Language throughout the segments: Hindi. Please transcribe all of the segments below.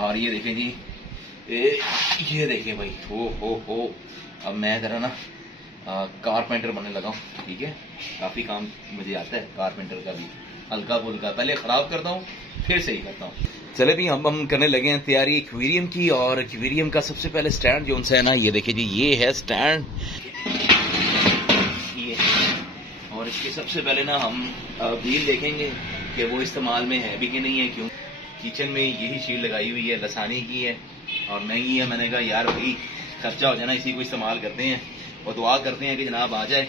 और ये देखें जी, ये देखें भाई, हो अब मैं जरा ना कारपेंटर बनने लगा हूँ। ठीक है, काफी काम मुझे आता है कारपेंटर का भी, हल्का फुल्का, पहले खराब करता हूँ फिर सही करता हूँ। चले भी हम करने लगे हैं तैयारी एक्वेरियम की। और एक्वेरियम का सबसे पहले स्टैंड जो उनसे है ना, ये देखिए जी, ये है स्टैंड ये। और इसके सबसे पहले ना हम व्हील देखेंगे कि वो इस्तेमाल में है भी कि नहीं है। क्यों, किचन में यही शील्ड लगाई हुई है, लसानी की है और महंगी है। मैंने कहा यार भाई खर्चा हो जाना, इसी को इस्तेमाल करते हैं और दुआ करते हैं कि जनाब आ जाए।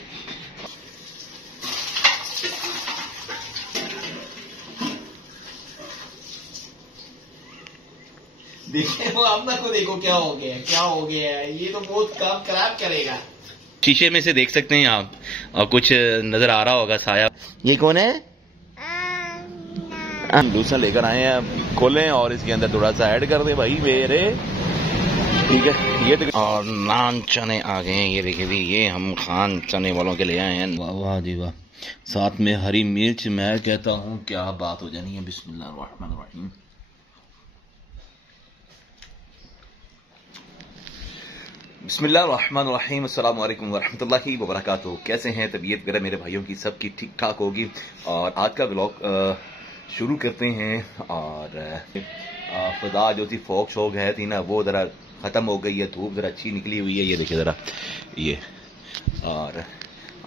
देखिए वो आपना को देखो क्या हो गया है, ये तो बहुत काम खराब करेगा। शीशे में से देख सकते हैं आप, और कुछ नजर आ रहा होगा साया। ये कौन है? लूसन लेकर आए हैं, खोलें और इसके अंदर थोड़ा सा ऐड कर दे भाई मेरे। ठीक है, ये तो और नान चने आ गए हैं। ये देखिए जी, ये हम खान चने वालों के ले आए हैं। वाह वाह जी वाह, साथ में हरी मिर्च। मैं कहता हूँ क्या बात हो जानी है। बिस्मिल्लाहिर्रहमानिर्रहीम। बिस्मिल्लाहिर्रहमानिर्रहीम। अस्सलाम वालेकुम वरहमतुल्लाहि वबरकातुहू। कैसे हैं? तबीयत वगैरह मेरे भाइयों की सबकी ठीक ठाक होगी। और आज का व्लॉग शुरू करते हैं। और फिजा जो थी फोक शोक है थी ना, वो ज़रा ख़त्म हो गई है, धूप ज़रा अच्छी निकली हुई है। ये देखिए ज़रा ये। और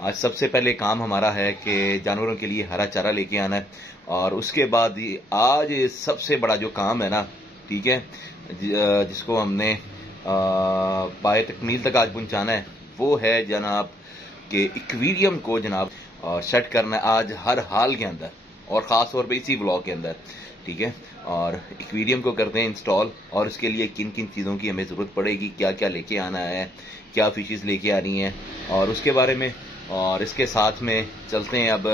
आज सबसे पहले काम हमारा है कि जानवरों के लिए हरा चारा लेके आना है। और उसके बाद आज सबसे बड़ा जो काम है ना, ठीक है, जिसको हमने बाय तकमील तक आज पहुंचाना है, वो है जनाब के एक्वेरियम को जनाब सेट करना है आज हर हाल के अंदर, और ख़ास तौर पे इसी ब्लॉग के अंदर। ठीक है, और एक्वेरियम को करते हैं इंस्टॉल। और उसके लिए किन किन चीज़ों की हमें ज़रूरत पड़ेगी, क्या क्या लेके आना है, क्या फिशेस लेके आ रही हैं, और उसके बारे में। और इसके साथ में चलते हैं अब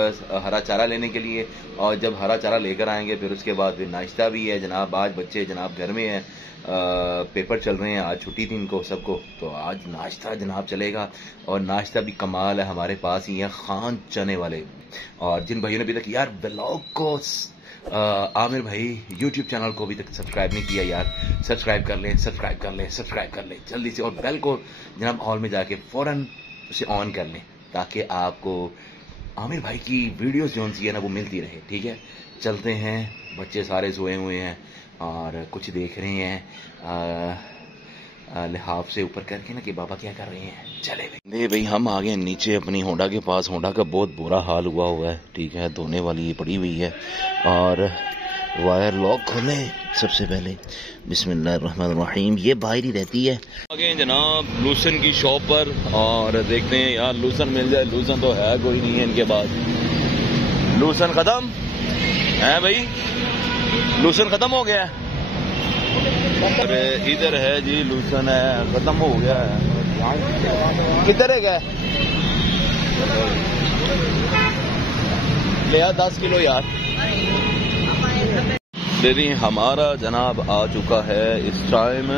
हरा चारा लेने के लिए। और जब हरा चारा लेकर आएंगे फिर उसके बाद फिर नाश्ता भी है जनाब। आज बच्चे जनाब घर में हैं, पेपर चल रहे हैं, आज छुट्टी थी इनको सबको, तो आज नाश्ता जनाब चलेगा। और नाश्ता भी कमाल है, हमारे पास ही है खान चने वाले। और जिन भाइयों ने अभी तक यार ब्लॉग को आमिर भाई यूट्यूब चैनल को अभी तक सब्सक्राइब नहीं किया यार, सब्सक्राइब कर लें जल्दी से। और बेल को जनाब हॉल में जाके फौरन उसे ऑन कर लें, ताकि आपको आमिर भाई की वीडियोस जो सी है ना वो मिलती रहे। ठीक है, चलते हैं। बच्चे सारे सोए हुए हैं और कुछ देख रहे हैं लिहाफ से ऊपर करके ना कि बाबा क्या कर रहे हैं। चले भाई, भाई हम आ गए नीचे अपनी होंडा के पास। होंडा का बहुत बुरा हाल हुआ है। ठीक है, धोने वाली ये पड़ी हुई है। और वायर लॉक खोलें सबसे पहले, बिस्मिल्लाहिर्रहमानिर्रहीम। ये बाहर ही रहती है। आ गए जनाब लूसन की शॉप पर और देखते हैं यार लूसन मिल जाए। लूसन तो है कोई नहीं है इनके पास। लूसन खत्म है भाई, लूसन खत्म हो गया है। और इधर है जी लूसन है, खत्म हो गया है। किधर है गए ले 10 किलो यार। दीदी हमारा जनाब आ चुका है इस टाइम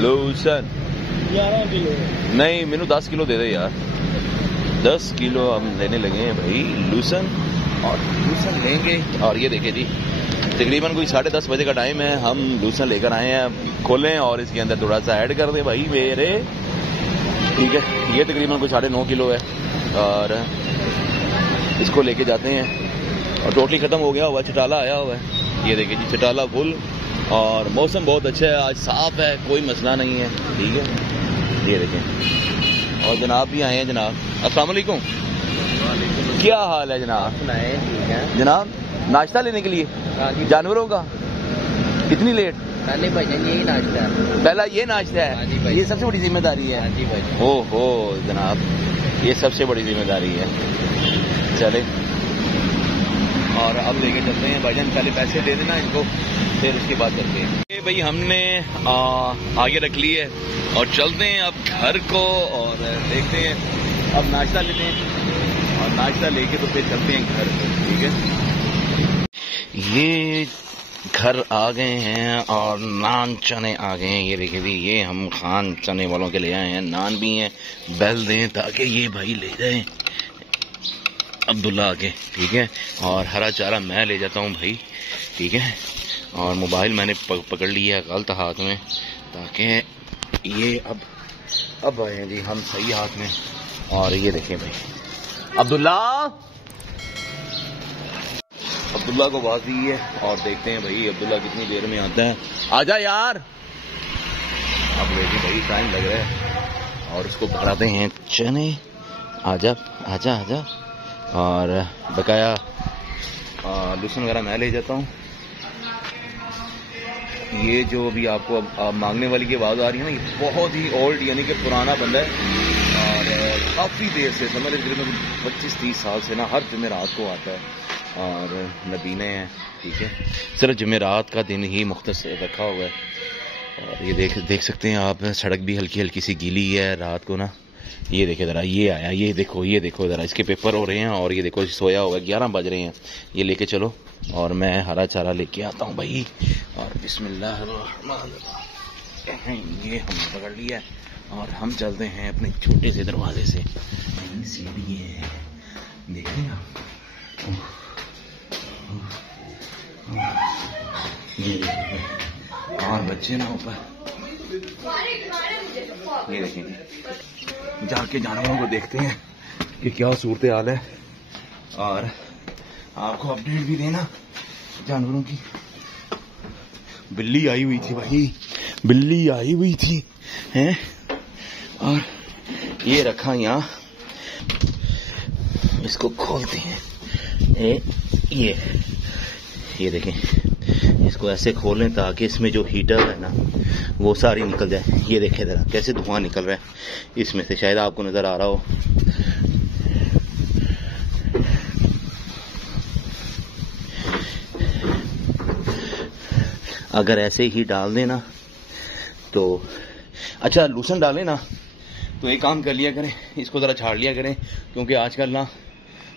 लूसन। 11 किलो नहीं, मैनू 10 किलो दे दे यार। 10 किलो हम लेने लगे हैं भाई लूसन। और लूसन लेंगे। और ये देखिए जी, तकरीबन कोई 10:30 बजे का टाइम है, हम लूसन लेकर आए हैं। खोलें और इसके अंदर थोड़ा सा ऐड कर दे भाई मेरे। ठीक है, ये तकरीबन कोई 9.5 किलो है। और इसको लेके जाते हैं। और टोटली खत्म हो गया हुआ, चटाला आया हुआ है। ये देखिए जी, चटाला फुल। और मौसम बहुत अच्छा है, आज साफ है, कोई मसला नहीं है। ठीक है, ये देखें। और जनाब भी आए हैं जनाब। अस्सलाम वालेकुम, क्या हाल है जनाब? ठीक है जनाब, नाश्ता लेने के लिए जानवरों का। कितनी लेट? पहले भजन यही नाश्ता है, पहला ये नाश्ता है, ये सबसे बड़ी जिम्मेदारी है। ओहो जनाब, ये सबसे बड़ी जिम्मेदारी है। चले और अब लेके चलते हैं भाईजान। पहले पैसे दे देना इनको, फिर उसके बाद चलते हैं। ये भाई हमने आगे रख ली है और चलते हैं अब घर को। और देखते हैं, अब नाश्ता लेते हैं और नाश्ता लेके तो फिर चलते हैं घर। ठीक है, ये घर आ गए हैं और नान चने आ गए हैं। ये देखिए जी, ये हम खान चने वालों के ले आए हैं। नान भी हैं, बेल दें ताकि ये भाई ले जाएं अब्दुल्ला आके। ठीक है, और हरा चारा मैं ले जाता हूँ भाई। ठीक है, और मोबाइल मैंने पकड़ लिया गलत हाथ में, ताकि ये अब आए जी हम सही हाथ में। और ये देखें भाई अब्दुल्ला को आवाज दी है और देखते हैं भाई अब्दुल्ला कितनी देर में आता है। आजा यार, अब देखिए भाई टाइम लग रहा है और उसको पकड़ाते हैं चने। आजा आजा आजा। और बकाया लहसुन वगैरह मैं ले जाता हूँ। ये जो अभी आपको अब मांगने वाली की आवाज़ आ रही है ना, ये बहुत ही ओल्ड यानी कि पुराना बंदा है और काफ़ी देर से समझ लीजिए 25-30 साल से ना हर जुमेरात को आता है और नबीने हैं, ठीक है। सिर्फ जुमेरात का दिन ही मुख्तस रखा हुआ है। और ये देख सकते हैं आप, सड़क भी हल्की हल्की सी गीली है रात को ना। ये देखे ज़रा, ये आया, ये देखो ज़रा, इसके पेपर हो रहे हैं और ये देखो सोया हुआ है, 11 बज रहे हैं। ये लेके चलो और मैं हरा चारा लेके आता हूँ भाई। और बिस्मिल्लाह ये हमने पकड़ लिया है और हम चलते हैं अपने छोटे से दरवाजे से। सीढ़ी है, देखिए आप, ये और बच्चे ना ऊपर, ये देखेंगे। जाके जानवरों को देखते हैं कि क्या सूरत हाल है और आपको अपडेट भी देना जानवरों की। बिल्ली आई हुई थी भाई, बिल्ली आई हुई थी हैं। और ये रखा यहाँ, इसको खोलते हैं। ये देखें, इसको ऐसे खोलें ताकि इसमें जो हीटर है ना वो सारी निकल जाए। ये देखें ज़रा कैसे धुआं निकल रहा है इसमें से, शायद आपको नज़र आ रहा हो। अगर ऐसे ही डाल देना तो अच्छा, लूसन डालें ना तो एक काम कर लिया करें, इसको ज़रा झाड़ लिया करें, क्योंकि आजकल ना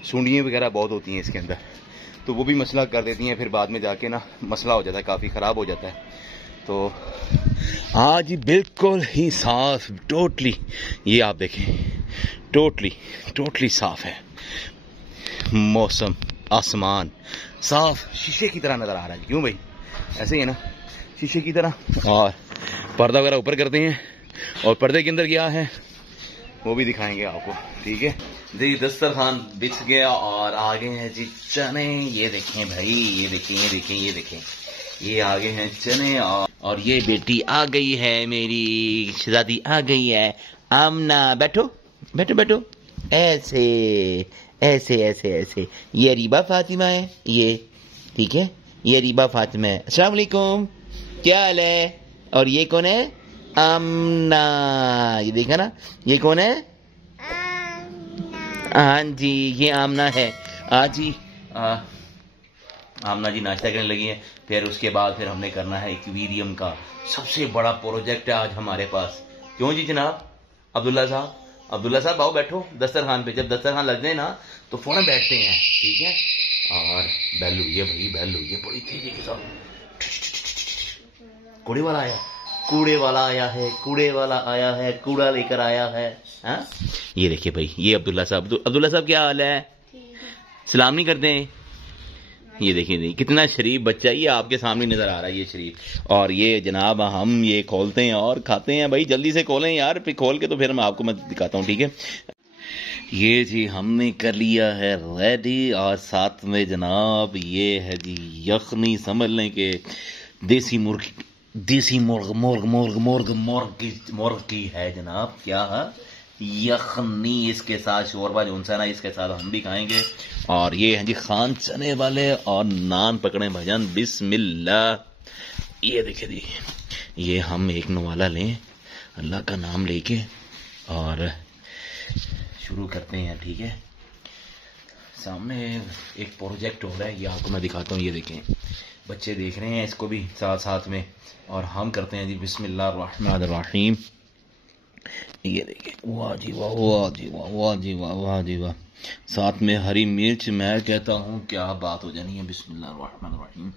सूंडियाँ वगैरह बहुत होती हैं इसके अंदर, तो वो भी मसला कर देती हैं, फिर बाद में जाके ना मसला हो जाता है, काफ़ी ख़राब हो जाता है। तो आज बिल्कुल ही साफ, टोटली, ये आप देखें टोटली साफ है मौसम, आसमान साफ शीशे की तरह नज़र आ रहा है। क्यों भाई, ऐसे ही है ना, शीशे की तरह। और पर्दा वगैरह ऊपर करते हैं और पर्दे के अंदर क्या है वो भी दिखाएंगे आपको, ठीक है जी। दस्तरखान बिछ गया और आगे हैं जी चने। ये देखें भाई, ये देखें, ये आगे हैं चने। और ये बेटी आ गई है, मेरी शहजादी आ गई है। आमना बैठो, ऐसे। ये रीबा फातिमा है, ये ठीक है, ये रीबा फातिमा है। अस्सलाम वालेकुम, क्या हाल है? और ये कौन है? आमना, ये देखा ना, ये कौन है? हाँ जी, ये आमना है। आज जी आमना जी नाश्ता करने लगी हैं। फिर उसके बाद फिर हमने करना है एक्वेरियम का सबसे बड़ा प्रोजेक्ट है आज हमारे पास। क्यों जी जनाब? अब्दुल्ला साहब आओ बैठो दस्तरखान पे। जब दस्तरखान लग जाए ना तो फौरन बैठते हैं, ठीक है। और बैल हुई है भाई, बैल हुई है बड़ी तेजी के साथ। कूड़े वाला आया है, कूड़ा लेकर आया है। हाँ, ये देखिए भाई, ये अब्दुल्ला साहब क्या हाल है? सलाम नहीं करते हैं? ये देखिए कितना शरीफ बच्चा, ये आपके सामने नजर आ रहा है, ये शरीफ। और ये जनाब हम ये खोलते हैं और खाते हैं भाई। जल्दी से खोलें यार, फिर खोल के तो फिर मैं आपको दिखाता हूँ, ठीक है। ये जी हमने कर लिया है रेडी। और साथ में जनाब ये है जी यखनी, समझ लें कि देसी मुर्ग की है जनाब, क्या है यखनी। इसके साथ शोरबा जो सा ना, इसके साथ हम भी खाएंगे। और ये हैं जी खान चने वाले और नान पकड़े भजन, बिस्मिल्लाह। ये देखिए जी, ये हम एक नवाला लें अल्लाह का नाम लेके और शुरू करते हैं, ठीक है। सामने एक प्रोजेक्ट हो रहा है, ये आपको मैं दिखाता हूँ। ये देखें, बच्चे देख रहे हैं इसको भी साथ में, और हम करते हैं जी बिस्मिल्लाह रहमान रहीम। ये देखिए, वाह जी वाह। साथ में हरी मिर्च, मैं कहता हूँ क्या बात हो जानी है। बिस्मिल्लाह रहमान रहीम।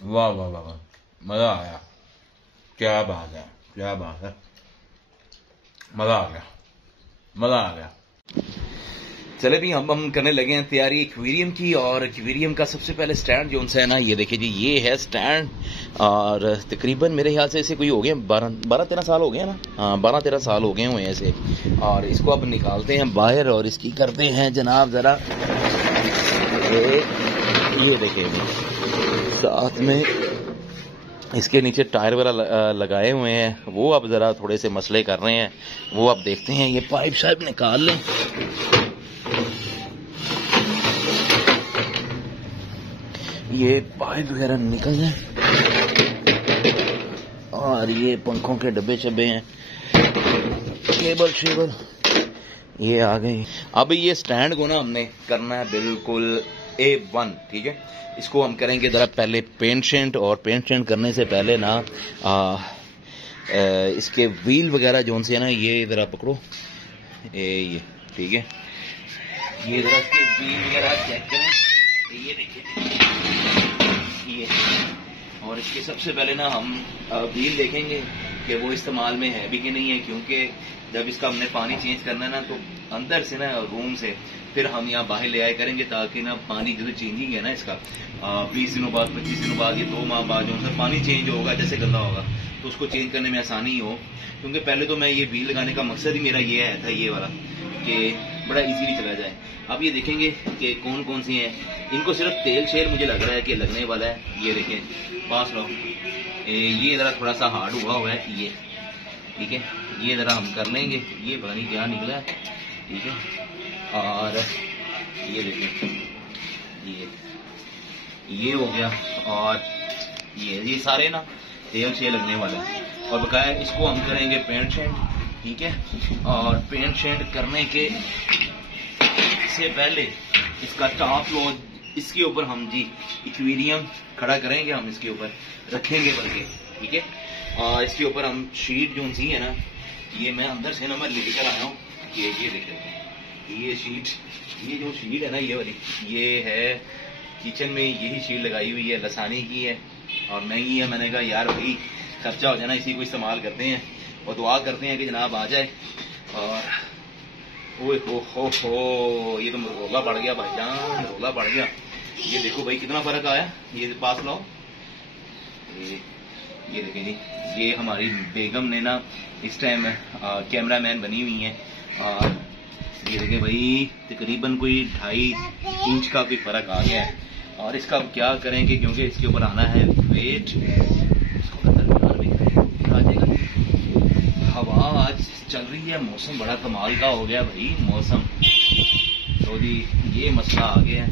वाह, मजा आया, क्या बात है, मजा आ गया। चले भी हम करने लगे हैं तैयारी एक्वेरियम की। और एक्वेरियम का सबसे पहले स्टैंड जो है ना, ये देखिए जी, ये है स्टैंड। और तकरीबन मेरे ख्याल से इसे कोई हो गए 12-13 साल हो गए ना। हाँ, 12-13 साल हो गए हुए हैं इसे। और इसको अब निकालते हैं बाहर और इसकी करते हैं जनाब ज़रा, ये देखिए साथ में इसके नीचे टायर वगैरह लगाए हुए हैं, वो अब ज़रा थोड़े से मसले कर रहे हैं, वो अब देखते हैं। ये पाइप शाइप निकाल लें, ये पाइप वगैरह निकल जाए। और ये पंखों के डब्बे शब्बे हैं, केबल शेबल ये आ गई। अब ये स्टैंड को ना हमने करना है बिल्कुल A1, ठीक है। इसको हम करेंगे ज़रा पहले पेंट शेंट, और पेंट शेंट करने से पहले ना इसके व्हील वगैरह जो से है ना, ये ज़रा पकड़ो, ये ठीक है। ये ज़रा इसके व्हील वगैरह चेक करें, ये देखिए ये। और इसके सबसे पहले ना हम व्हील देखेंगे कि वो इस्तेमाल में है भी कि नहीं है, क्योंकि जब इसका हमने पानी चेंज करना है ना, तो अंदर से ना रूम से फिर हम यहाँ बाहर ले आए करेंगे, ताकि ना पानी जो चेंजिंग है ना इसका 20 दिनों बाद 25 दिनों बाद, ये 2 माह बाद जो है पानी चेंज होगा, जैसे गंदा होगा तो उसको चेंज करने में आसानी हो। क्योंकि पहले तो मैं ये व्हील लगाने का मकसद ही मेरा ये था, ये वाला, कि बड़ा इजीली चला जाए। अब ये देखेंगे कि कौन कौन सी हैं। इनको सिर्फ तेल शेल मुझे लग रहा है कि लगने वाला है। ये देखें, पास लो, ये ज़रा थोड़ा सा हार्ड हुआ है ये, ठीक है। ये ज़रा हम कर लेंगे, ये पता नहीं क्या निकला है, ठीक है। और ये देखें, ये हो गया। और ये सारे ना तेल शेल लगने वाला है। और बकाया इसको हम करेंगे पेंट शेंट, ठीक है। और पेंट शेंट करने के से पहले इसका टॉप लोड, इसके ऊपर हम जी एक्वेरियम खड़ा करेंगे, हम इसके ऊपर रखेंगे बल्कि, ठीक है। और इसके ऊपर हम शीट जो सी है ना, ये मैं अंदर से ना मैं लेकर आया हूँ, ये देखें, ये शीट, ये जो शीट है ना, ये वाली, ये है किचन में यही शीट लगाई हुई है, लसानी की है और नहीं है। मैंने कहा यार भाई खर्चा हो जाना, इसी को इस्तेमाल करते हैं और दुआ करते हैं कि जनाब आ जाए। और ओए हो, ये तो रोला बढ़ गया भाईजान, रोला बढ़ गया। ये देखो भाई कितना फर्क आया। ये पास लाओ, ये देखें जी, ये हमारी बेगम ने ना इस टाइम कैमरा मैन बनी हुई है। और ये देखें भाई, तकरीबन कोई 2.5 इंच का भी फर्क आ गया है। और इसका अब क्या करेंगे, क्योंकि इसके ऊपर आना है वेट, इसको आ जाएगा। हवा आज चल रही है, मौसम बड़ा कमाल का हो गया भाई मौसम। तो जी ये मसला आ गया है।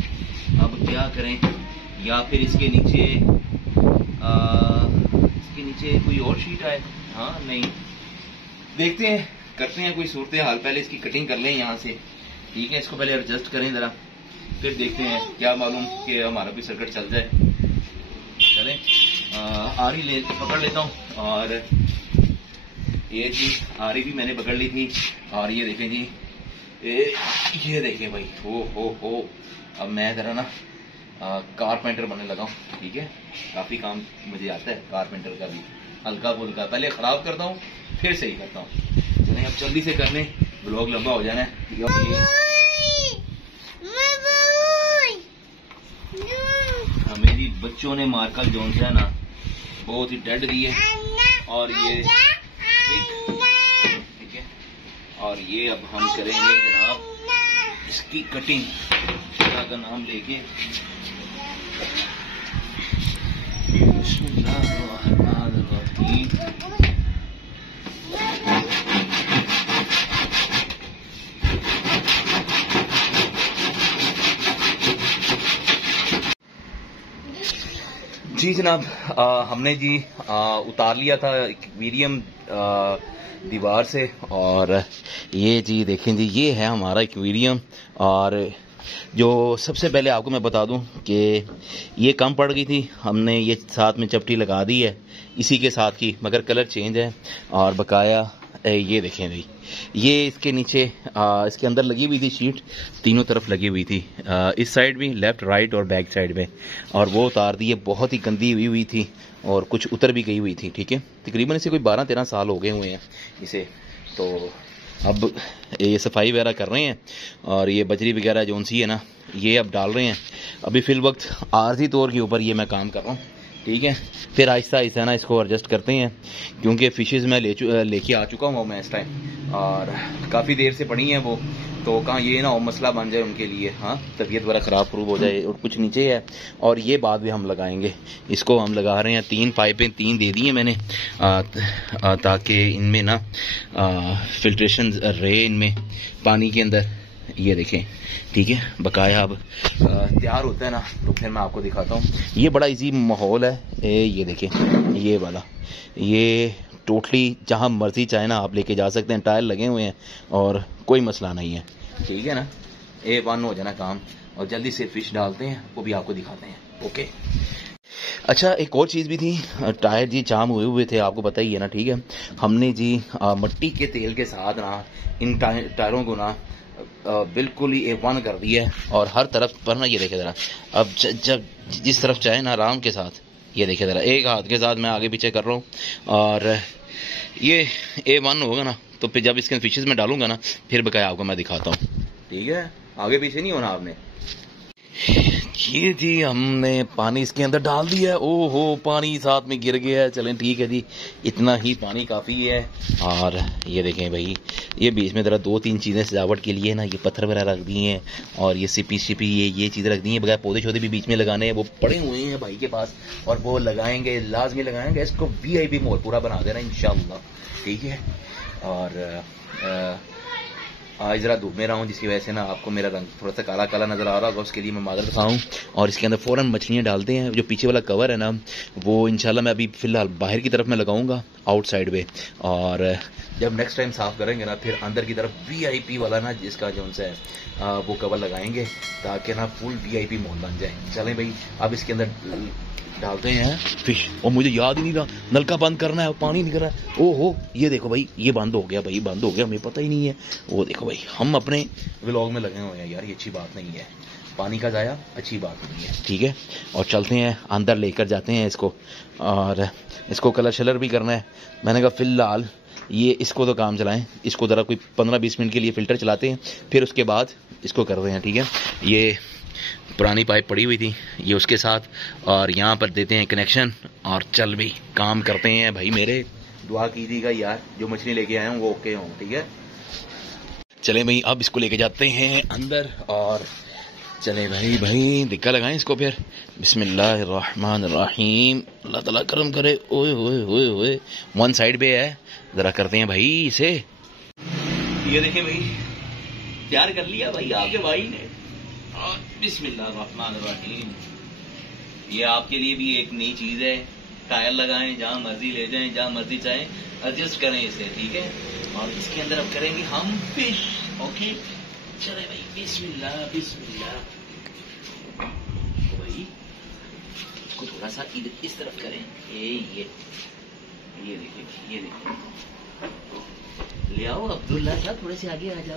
अब क्या करें, या फिर इसके नीचे कोई और शीट आए। हाँ नहीं, देखते हैं, करते हैं कोई सूरत हाल। पहले इसकी कटिंग कर लें यहाँ से, ठीक है। इसको पहले एडजस्ट करें ज़रा, फिर देखते हैं, क्या मालूम कि हमारा भी सर्किट चल जाए। चलें, आरी पकड़ लेता हूँ। और ये जी आरी भी मैंने पकड़ ली थी। और ये देखें जी, ये देखें भाई, हो अब मैं ज़रा ना कारपेंटर बनने लगा हूँ, ठीक है। काफ़ी काम मुझे आता है कारपेंटर का भी, हल्का फुल्का। पहले ख़राब करता हूँ फिर सही करता हूँ। चलें अब जल्दी से करने, ब्लॉग लंबा हो जाना है। मेरी बच्चों ने मार्कल जोन्स है ना, बहुत ही डेड दी है। और ये ठीक है। और ये अब हम करेंगे जनाब इसकी कटिंग, खुदा का नाम लेके। जी जनाब, हमने जी उतार लिया था एक्वेरियम दीवार से। और ये जी देखें जी, ये है हमारा एक्वेरियम। और जो सबसे पहले आपको मैं बता दूं कि ये कम पड़ गई थी, हमने ये साथ में चपटी लगा दी है इसी के साथ की, मगर कलर चेंज है। और बकाया ये देखें भाई, ये इसके नीचे इसके अंदर लगी हुई थी शीट, तीनों तरफ लगी हुई थी, इस साइड भी, लेफ्ट राइट और बैक साइड में। और वो उतार दी है, बहुत ही गंदी हुई थी और कुछ उतर भी गई हुई थी, ठीक है। तकरीबन इसे कोई 12-13 साल हो गए हुए हैं इसे। तो अब ये सफाई वगैरह कर रहे हैं और ये बजरी वगैरह जो सी है ना ये अब डाल रहे हैं। अभी फ़िल वक्त आर्जी तौर के ऊपर ये मैं काम कर रहा हूँ, ठीक है। फिर आहिस्ता आहिस्ता ना इसको एडजस्ट करते हैं, क्योंकि फ़िशेज़ मैं लेके आ चुका हूँ मैं इस टाइम, और काफ़ी देर से पड़ी हैं वो, तो कहाँ ये ना मसला बन जाए उनके लिए, हाँ तबीयत वगैरह ख़राब ख़रूब हो जाए। और कुछ नीचे है और ये बाद भी हम लगाएंगे, इसको हम लगा रहे हैं। 3 पाइपें 3 दे दी हैं मैंने, ताकि इनमें ना फिल्ट्रेशन रहे इनमें पानी के अंदर। ये देखें, ठीक है। बकाया अब तैयार होता है ना तो फिर मैं आपको दिखाता हूँ। ये बड़ा इजी माहौल है, ये देखें ये वाला, ये टोटली जहाँ मर्जी चाहे ना आप लेके जा सकते हैं। टायर लगे हुए हैं और कोई मसला नहीं है, ठीक है ना। A1 हो जाना काम, और जल्दी से फिश डालते हैं, वो भी आपको दिखाते हैं। ओके। अच्छा, एक और चीज़ भी थी, टायर जी जाम हुए थे, आपको पता ही है ना, ठीक है। हमने जी मिट्टी के तेल के साथ ना इन टायरों को ना बिल्कुल ही A1 कर दिया है, और हर तरफ पर ना ये देखे ज़रा, अब जब जिस तरफ चाहे ना आराम के साथ, ये देखे ज़रा, एक हाथ के साथ मैं आगे पीछे कर रहा हूँ, और ये A1 होगा ना तो फिर जब इसके फिशेज़ में डालूंगा ना फिर बकाया आपको मैं दिखाता हूँ, ठीक है। आगे पीछे नहीं होना आपने। ये जी हमने पानी इसके अंदर डाल दिया है। ओहो, पानी साथ में गिर गया है। चलें ठीक है जी, इतना ही पानी काफ़ी है। और ये देखें भाई, ये बीच में ज़रा 2-3 चीज़ें सजावट के लिए ना, ये पत्थर वगैरह रख दिए हैं, और ये सिपी ये चीज़ें रख दी हैं। बगैर पौधे छोधे भी बीच में लगाने हैं, वो पड़े हुए हैं भाई के पास, और वो लगाएंगे, लाजमी लगाएंगे। इसको VIP मोड पूरा बना देना इंशाल्लाह, ठीक है। और आज ज़रा धूप में रहा हूँ, जिसकी वजह से ना आपको मेरा रंग थोड़ा सा काला काला नज़र आ रहा होगा, उसके लिए मैं माजरत रहा हूँ। और इसके अंदर फ़ौरन मछलियाँ डालते हैं। जो पीछे वाला कवर है ना, वो इंशाल्लाह मैं अभी फ़िलहाल बाहर की तरफ में लगाऊंगा, आउटसाइड पे, और जब नेक्स्ट टाइम साफ़ करेंगे ना फिर अंदर की तरफ VIP वाला ना, जिसका जो उनसे वो कवर लगाएंगे, ताकि ना फुल VIP मोड बन जाए। चलें भाई, अब इसके अंदर डालते हैं फिश। और मुझे याद ही नहीं रहा, नलका बंद करना है, पानी नहीं कर रहा है। ओहो, ये देखो भाई, ये बंद हो गया भाई, बंद हो गया, हमें पता ही नहीं है। वो देखो भाई, हम अपने व्लॉग में लगे हुए हैं यार, ये अच्छी बात नहीं है। पानी का जाया अच्छी बात नहीं है, ठीक है। और चलते हैं अंदर, लेकर जाते हैं इसको, और इसको कलर शलर भी करना है। मैंने कहा फ़िलहाल ये इसको तो काम चलाएं, इसको ज़रा कोई 15-20 मिनट के लिए फ़िल्टर चलाते हैं, फिर उसके बाद इसको कर रहे हैं, ठीक है। ये पुरानी पाइप पड़ी हुई थी, ये उसके साथ, और यहाँ पर देते हैं कनेक्शन, और चल भी काम करते हैं भाई। मेरे दुआ कीजिएगा यार, जो मछली लेके आए हूँ वो ओके हों, ठीक है। चलें भाई, अब इसको लेके जाते हैं अंदर, और चले भाई दिक्कत लगाएं इसको फिर। बिस्मिल्लाहिर्रहमानिर्रहीम, अल्लाह ताला करम करे। ओए ओए ओए ओए, 1 साइड पे है, ज़रा करते हैं भाई इसे। ये देखें भाई, तैयार कर लिया भाई आपके भाई ने। बिस्मिल्लाहिर्रहमानिर्रहीम, ये आपके लिए भी एक नई चीज़ है। टायर लगाएं, जहाँ मर्जी ले जाएं, जहाँ मर्जी चाहें, एडजस्ट करें इसे, ठीक है। और इसके अंदर अब करेंगे हम फिश, ओके। चले भाई, बिस्मिल्लाह बिस्मिल्लाह। तो भाई इसको थोड़ा सा इधर इस तरफ करें, ये देखिए, ये देखिए, ले आओ अब्दुल्ला साहब, थोड़े से आगे आ जाओ।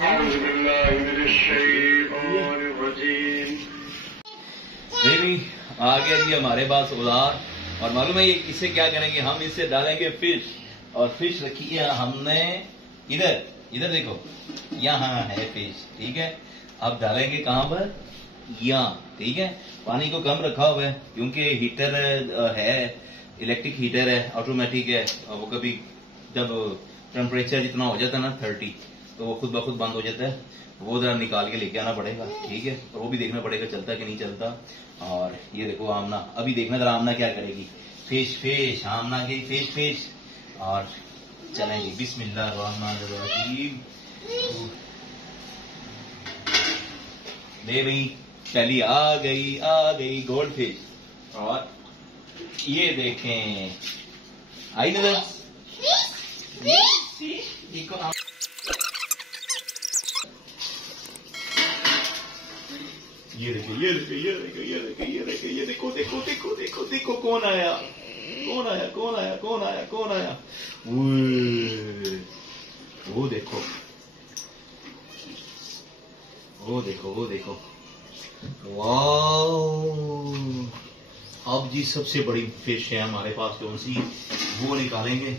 बेबी आ गया जी हमारे पास उलार, और मालूम है ये इससे क्या करेंगे, हम इससे डालेंगे फिश। और फिश रखी है हमने इधर, इधर देखो, यहाँ है फिश, ठीक है। अब डालेंगे कहाँ पर, यहाँ, ठीक है। पानी को कम रखा हुआ है, क्योंकि हीटर है, इलेक्ट्रिक हीटर है, ऑटोमेटिक है। वो कभी जब टेम्परेचर जितना हो जाता है ना 30, तो वो खुद ब खुद बंद हो जाता है। वो जरा निकाल के लेके आना पड़ेगा, ठीक है। और वो भी देखना पड़ेगा चलता है कि नहीं चलता। और ये देखो आमना, अभी देखना जरा आमना क्या करेगी। फिश आमना गई फिश। और चलेंगे, बिस्मिल्लाहिर्रहमानिर्रहीम। बेबी चली आ गई गोल्ड फिश। और ये देखें, आई नजर, ये देखो कौन आया। वो देखो वाओ। अब जी सबसे बड़ी फिश है हमारे पास, कौन सी, वो निकालेंगे।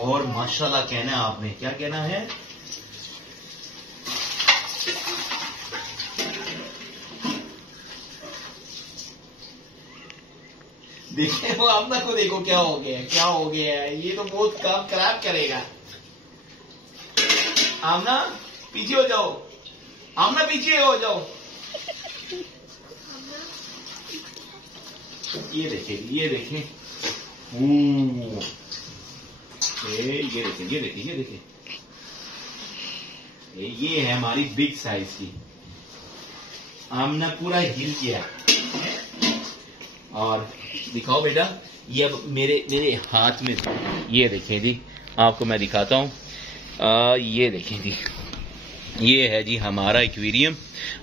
और माशाल्लाह कहना है आपने, क्या कहना है? देखिए वो आमना को देखो क्या हो गया, क्या हो गया है, ये तो बहुत काम खराब करेगा। आमना पीछे हो जाओ, आमना पीछे हो जाओ। ये देखें, ये देखें, ये देखें, ये देखें, ये देखें, ये है हमारी बिग साइज की। आमना पूरा हिल गया। और दिखाओ बेटा, ये अब मेरे हाथ में, ये देखें जी, आपको मैं दिखाता हूँ। ये देखें जी, ये है जी हमारा एक्वेरियम।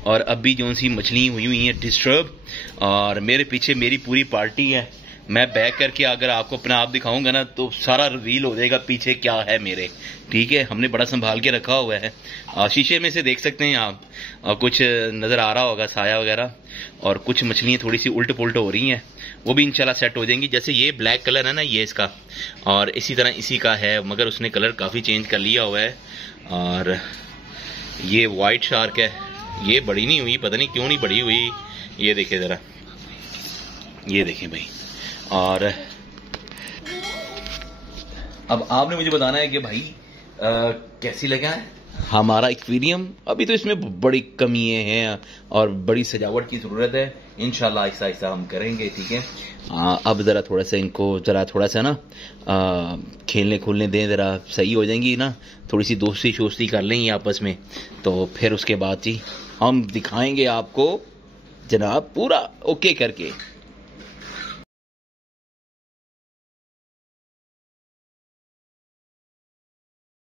और अभी जो सी मछली हुई है डिस्टर्ब, और मेरे पीछे मेरी पूरी पार्टी है। मैं बैक करके अगर आपको अपना आप दिखाऊंगा ना तो सारा रिवील हो जाएगा पीछे क्या है मेरे। ठीक है, हमने बड़ा संभाल के रखा हुआ है। शीशे में से देख सकते हैं आप, कुछ नज़र आ रहा होगा साया वगैरह। और कुछ मछलियाँ थोड़ी सी उल्ट पुल्ट हो रही हैं, वो भी इंशाल्लाह सेट हो जाएंगी। जैसे ये ब्लैक कलर है ना, ये इसका, और इसी तरह इसी का है, मगर उसने कलर काफ़ी चेंज कर लिया हुआ है। और ये वाइट शार्क है, ये बड़ी नहीं हुई, पता नहीं क्यों नहीं बड़ी हुई। ये देखें ज़रा, ये देखें भाई। और अब आपने मुझे बताना है कि भाई कैसी लगा है हमारा एक्वेरियम। अभी तो इसमें बड़ी कमियां हैं और बड़ी सजावट की ज़रूरत है। इंशाल्लाह आहिस्ता आहिस्ता हम करेंगे। ठीक है, अब ज़रा थोड़ा सा इनको ज़रा थोड़ा सा ना खेलने खुलने दें, ज़रा सही हो जाएंगी ना, थोड़ी सी दोस्ती शोस्ती कर लेंगे आपस में, तो फिर उसके बाद ही हम दिखाएंगे आपको जनाब पूरा ओके करके।